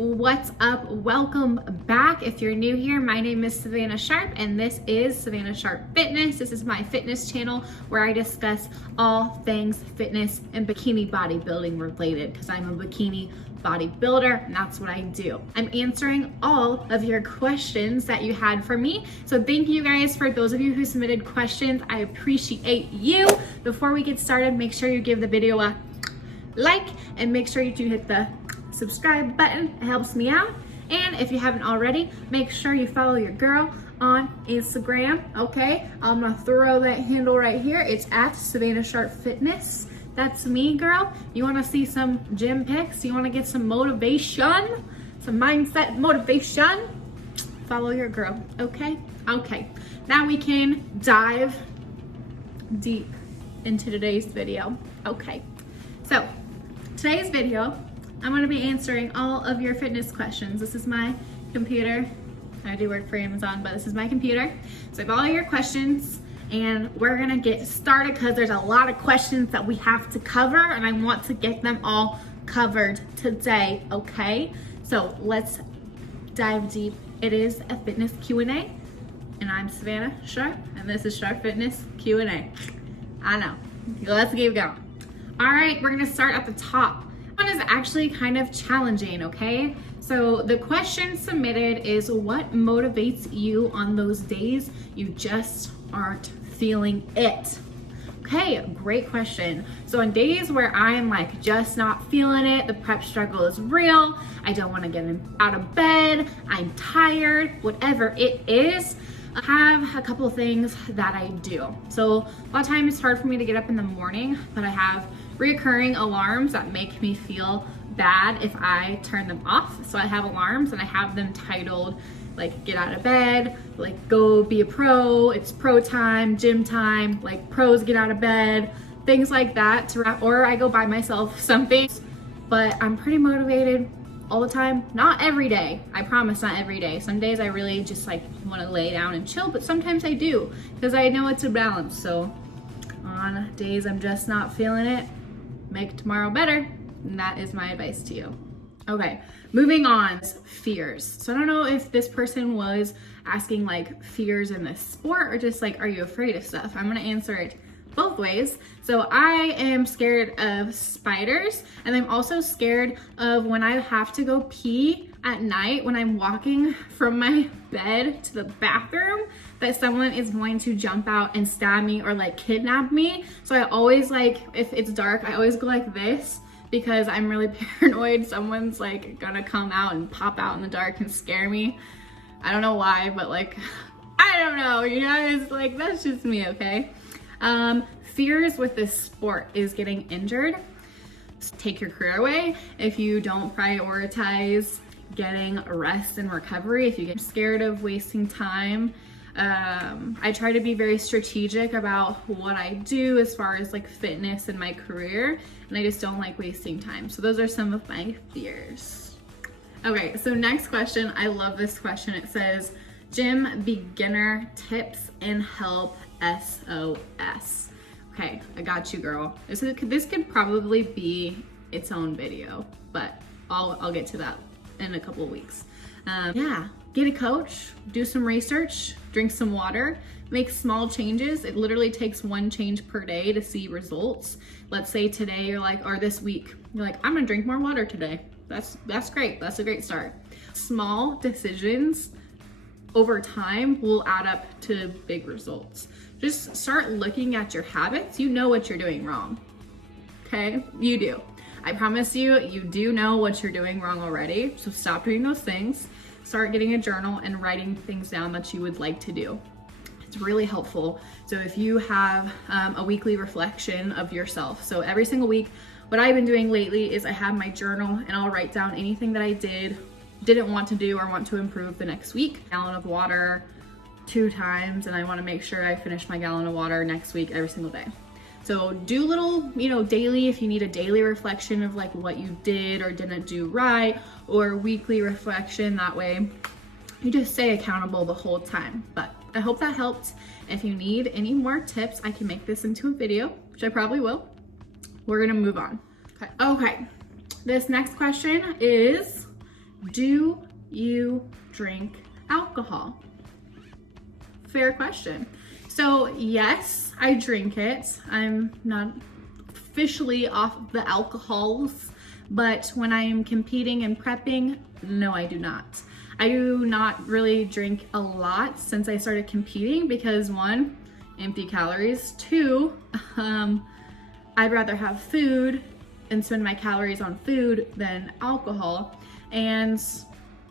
What's up? Welcome back. If you're new here, my name is Savana Sharp and this is Savana Sharp Fitness. This is my fitness channel where I discuss all things fitness and bikini bodybuilding related because I'm a bikini bodybuilder and that's what I do. I'm answering all of your questions that you had for me. So thank you guys for those of you who submitted questions. I appreciate you. Before we get started, make sure you give the video a like and make sure you do hit the subscribe button. It helps me out. And if you haven't already, make sure you follow your girl on Instagram. Okay, I'm gonna throw that handle right here. It's at Savana Sharp Fitness. That's me, girl. You want to see some gym pics? You want to get some motivation, some mindset motivation? Follow your girl. Okay. Now we can dive deep into today's video. Okay, so today's video, I'm going to be answering all of your fitness questions. This is my computer. I do work for Amazon, but this is my computer. So I have all your questions and we're going to get started because there's a lot of questions that we have to cover and I want to get them all covered today, okay? So let's dive deep. It is a fitness Q&A and I'm Savana Sharp and this is Sharp Fitness Q&A. I know. Let's keep going. All right, we're going to start at the top. One is actually kind of challenging, okay? So the question submitted is, what motivates you on those days you just aren't feeling it? Okay, great question. So on days where I'm like just not feeling it, the prep struggle is real, I don't want to get out of bed, I'm tired, whatever it is, I have a couple of things that I do. So a lot of times it's hard for me to get up in the morning, but I have reoccurring alarms that make me feel bad if I turn them off. So I have alarms and I have them titled like get out of bed, like go be a pro, it's pro time, gym time, like pros get out of bed, things like that. Or I go buy myself something, but I'm pretty motivated all the time. Not every day, I promise, not every day. Some days I really just like want to lay down and chill, but sometimes I do because I know it's a balance. So on days I'm just not feeling it, make tomorrow better. And that is my advice to you. Okay, moving on, fears. So I don't know if this person was asking like fears in the sport or just like, are you afraid of stuff? I'm gonna answer it both ways. So I am scared of spiders and I'm also scared of when I have to go pee at night when I'm walking from my bed to the bathroom, that someone is going to jump out and stab me or like kidnap me. So I always like, if it's dark, I always go like this because I'm really paranoid someone's like gonna come out and pop out in the dark and scare me. I don't know why, but like, I don't know, you guys, like that's just me, okay? Fears with this sport is getting injured. Take your career away if you don't prioritize getting rest and recovery, if you get scared of wasting time. I try to be very strategic about what I do as far as like fitness and my career, and I just don't like wasting time. So those are some of my fears. Okay, so next question. I love this question. It says, gym beginner tips and help SOS. Okay, I got you, girl. This could probably be its own video, but I'll get to that in a couple of weeks. Yeah, get a coach, do some research, drink some water, make small changes. It literally takes one change per day to see results. Let's say today you're like, or this week, you're like, I'm gonna drink more water today. That's great. That's a great start. Small decisions over time will add up to big results. Just start looking at your habits. You know what you're doing wrong. Okay, you do. I promise you, you do know what you're doing wrong already. So stop doing those things. Start getting a journal and writing things down that you would like to do. It's really helpful. So if you have a weekly reflection of yourself. So every single week, what I've been doing lately is I have my journal and I'll write down anything that I didn't want to do or want to improve the next week. Gallon of water 2 times, and I want to make sure I finish my gallon of water next week every single day. So do little, daily, if you need a daily reflection of like what you did or didn't do right, or weekly reflection, that way you just stay accountable the whole time. But I hope that helped. If you need any more tips, I can make this into a video, which I probably will. We're gonna move on. Okay, this next question is, Do you drink alcohol? Fair question. So yes, I drink it. I'm not officially off the alcohols, but when I am competing and prepping, no, I do not. I do not really drink a lot since I started competing because one, empty calories. Two, I'd rather have food and spend my calories on food than alcohol. And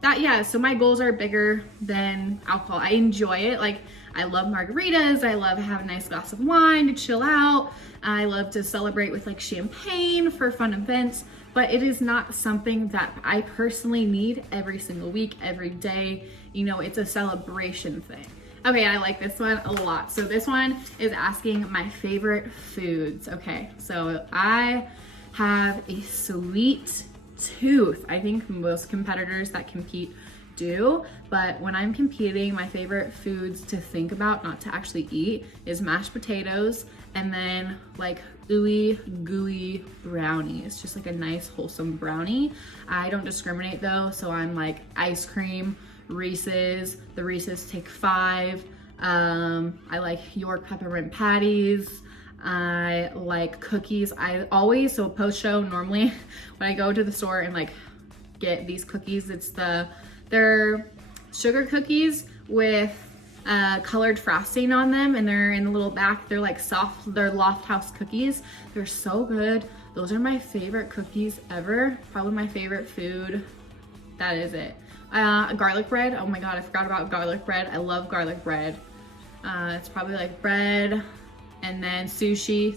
that, yeah, so my goals are bigger than alcohol. I enjoy it. Like, I love margaritas. I love having a nice glass of wine to chill out. I love to celebrate with like champagne for fun events, but it is not something that I personally need every single week, every day. You know, it's a celebration thing. Okay, I like this one a lot. So this one is asking my favorite foods. Okay, so I have a sweet tooth. I think most competitors that compete do, but when I'm competing, my favorite foods to think about, not to actually eat, is mashed potatoes and then like ooey gooey brownies, just like a nice wholesome brownie. I don't discriminate though, so I'm like ice cream, Reese's, the Reese's Take 5. I like York peppermint patties. I like cookies. I always, so post-show normally when I go to the store and like get these cookies, they're sugar cookies with colored frosting on them, and they're in the little back. They're like soft, they're Loft House cookies. They're so good. Those are my favorite cookies ever. Probably my favorite food. That is it. Garlic bread. Oh my God, I forgot about garlic bread. I love garlic bread. It's probably like bread and then sushi.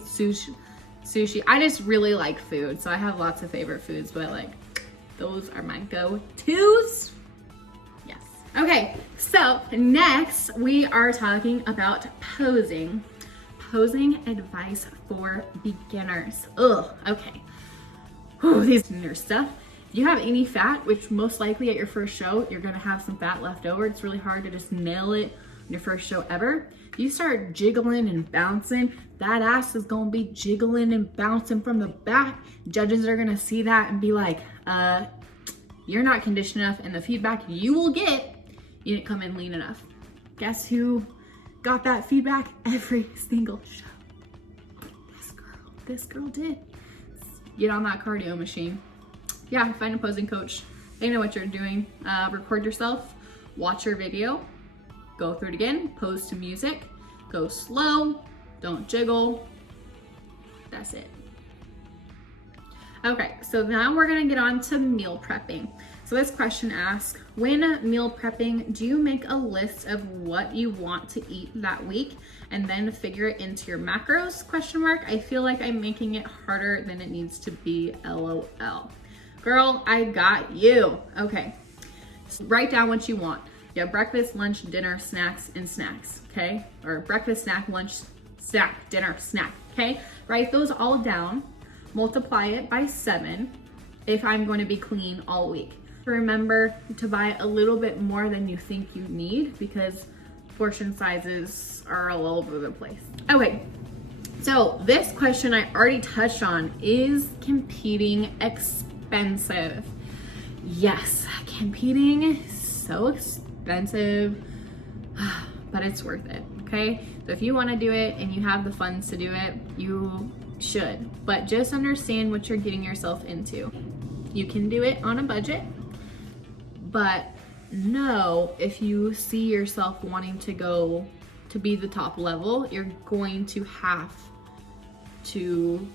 I just really like food. So I have lots of favorite foods, but like those are my go-tos. Yes. Okay, so next we are talking about posing. Posing advice for beginners. Ugh, okay. Whew, these beginner stuff. If you have any fat, which most likely at your first show, you're gonna have some fat left over. It's really hard to just nail it on your first show ever. You start jiggling and bouncing, that ass is gonna be jiggling and bouncing from the back. Judges are gonna see that and be like, you're not conditioned enough, and the feedback you will get, you didn't come in lean enough. Guess who got that feedback every single show? This girl did. Get on that cardio machine. Yeah, find a posing coach. They know what you're doing. Record yourself, watch your video, go through it again, pose to music, go slow, don't jiggle. That's it. Okay, so now we're gonna get on to meal prepping. So this question asks, when meal prepping, do you make a list of what you want to eat that week and then figure it into your macros? ? I feel like I'm making it harder than it needs to be, LOL. Girl, I got you. Okay, so write down what you want. You have breakfast, lunch, dinner, snacks, and snacks, okay? Or breakfast, snack, lunch, snack, dinner, snack, okay? Write those all down, multiply it by 7 if I'm going to be clean all week. Remember to buy a little bit more than you think you need because portion sizes are all over the place. Okay, so this question I already touched on. Is competing expensive? Yes, competing is so expensive, but it's worth it, okay? So if you want to do it and you have the funds to do it, you should, but just understand what you're getting yourself into. You can do it on a budget, but know if you see yourself wanting to go to be the top level, you're going to have to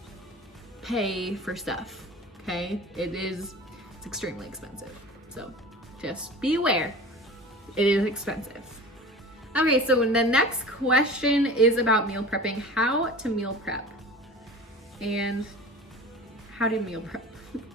pay for stuff, okay? It's extremely expensive, so just be aware. It is expensive. Okay, so the next question is about meal prepping. How to meal prep and how to meal prep.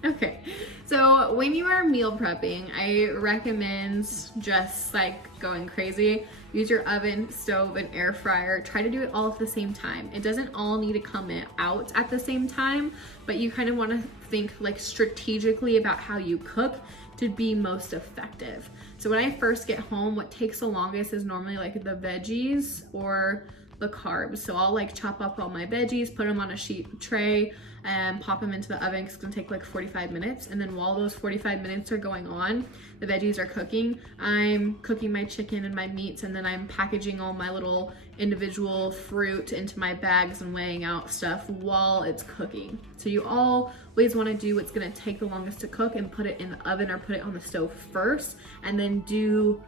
Okay, so when you are meal prepping, I recommend just like going crazy. Use your oven, stove, and air fryer. Try to do it all at the same time. It doesn't all need to come out at the same time, but you kind of want to think like strategically about how you cook to be most effective. So when I first get home, what takes the longest is normally like the veggies or the carbs. So I'll like chop up all my veggies, put them on a sheet tray, and pop them into the oven. It's gonna take like 45 minutes. And then while those 45 minutes are going on, the veggies are cooking, I'm cooking my chicken and my meats, and then I'm packaging all my little individual fruit into my bags and weighing out stuff while it's cooking. So you always wanna do what's gonna take the longest to cook and put it in the oven or put it on the stove first, and then do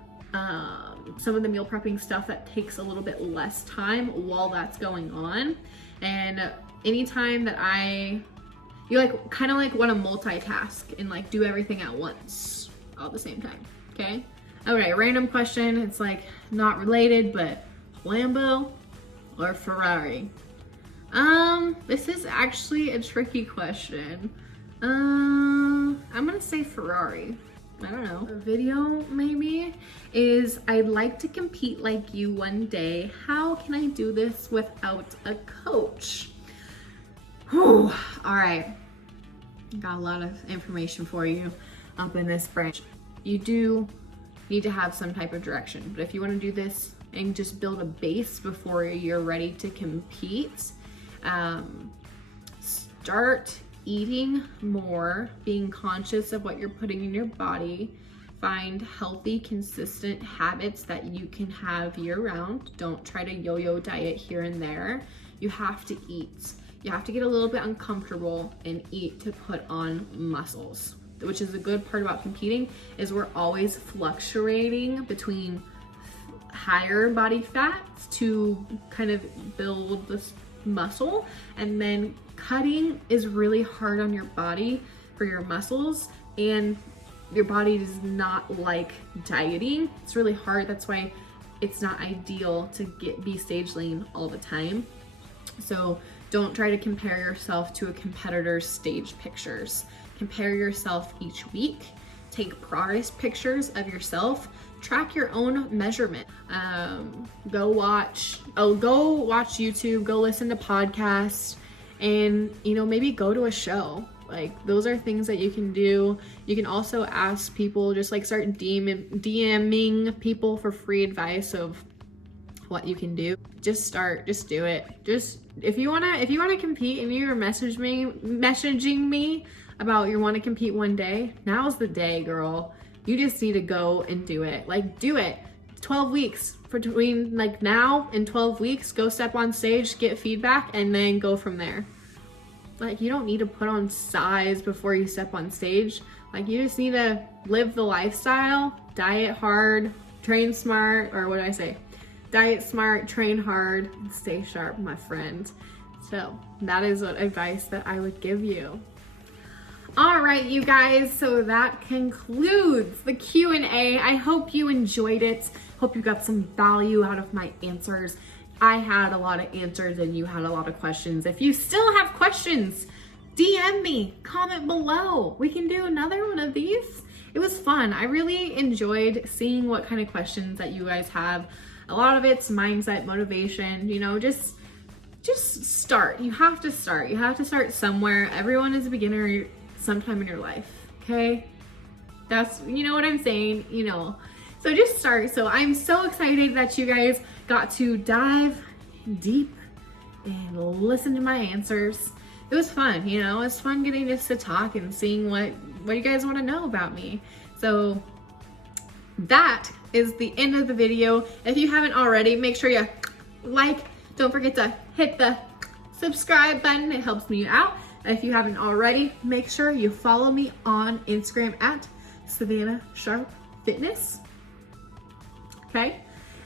some of the meal prepping stuff that takes a little bit less time while that's going on. And anytime that you like kind of like want to multitask and like do everything at once all at the same time. Okay, random question, it's like not related, but Lambo or Ferrari? This is actually a tricky question. I'm gonna say Ferrari. I don't know. A video maybe is, I'd like to compete like you one day. How can I do this without a coach? Whew. All right, got a lot of information for you up in this branch. You do need to have some type of direction, but if you want to do this and just build a base before you're ready to compete, start eating more, being conscious of what you're putting in your body. Find healthy, consistent habits that you can have year round. Don't try to yo-yo diet here and there. You have to eat. You have to get a little bit uncomfortable and eat to put on muscles, which is a good part about competing, is we're always fluctuating between higher body fats to kind of build this muscle, and then cutting is really hard on your body for your muscles, and your body does not like dieting. It's really hard. That's why it's not ideal to be stage lean all the time. So don't try to compare yourself to a competitor's stage pictures. Compare yourself each week. Take progress pictures of yourself. Track your own measurement. Go watch YouTube, go listen to podcasts, and maybe go to a show. Like, those are things that you can do. You can also ask people, just like start DMing people for free advice of what you can do. Just do it. Just if you wanna compete and you're messaging me about you want to compete one day, now's the day, girl. You just need to go and do it. Like, do it. 12 weeks between like now and 12 weeks, go step on stage, get feedback, and then go from there. Like, you don't need to put on size before you step on stage. Like, you just need to live the lifestyle, diet hard, train smart, or what do I say? Diet smart, train hard, and stay sharp, my friend. So that is what advice that I would give you. All right, you guys, so that concludes the Q&A. I hope you enjoyed it. Hope you got some value out of my answers. I had a lot of answers and you had a lot of questions. If you still have questions, DM me, comment below. We can do another one of these. It was fun. I really enjoyed seeing what kind of questions that you guys have. A lot of it's mindset, motivation, just start. You have to start. You have to start somewhere. Everyone is a beginner sometime in your life, okay? That's, what I'm saying, So just start. So I'm so excited that you guys got to dive deep and listen to my answers. It was fun, it was fun getting just to talk and seeing what you guys want to know about me. So that is the end of the video. If you haven't already, make sure you like. Don't forget to hit the subscribe button. It helps me out. If you haven't already, make sure you follow me on Instagram at Savana Sharp Fitness. Okay?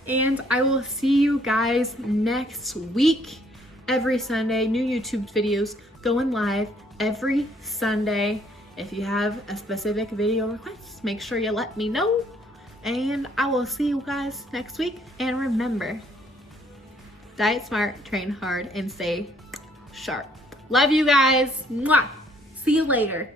And I will see you guys next week. Every Sunday, new YouTube videos going live every Sunday. If you have a specific video request, make sure you let me know. And I will see you guys next week. And remember, diet smart, train hard, and stay sharp. Love you guys. Mwah. See you later.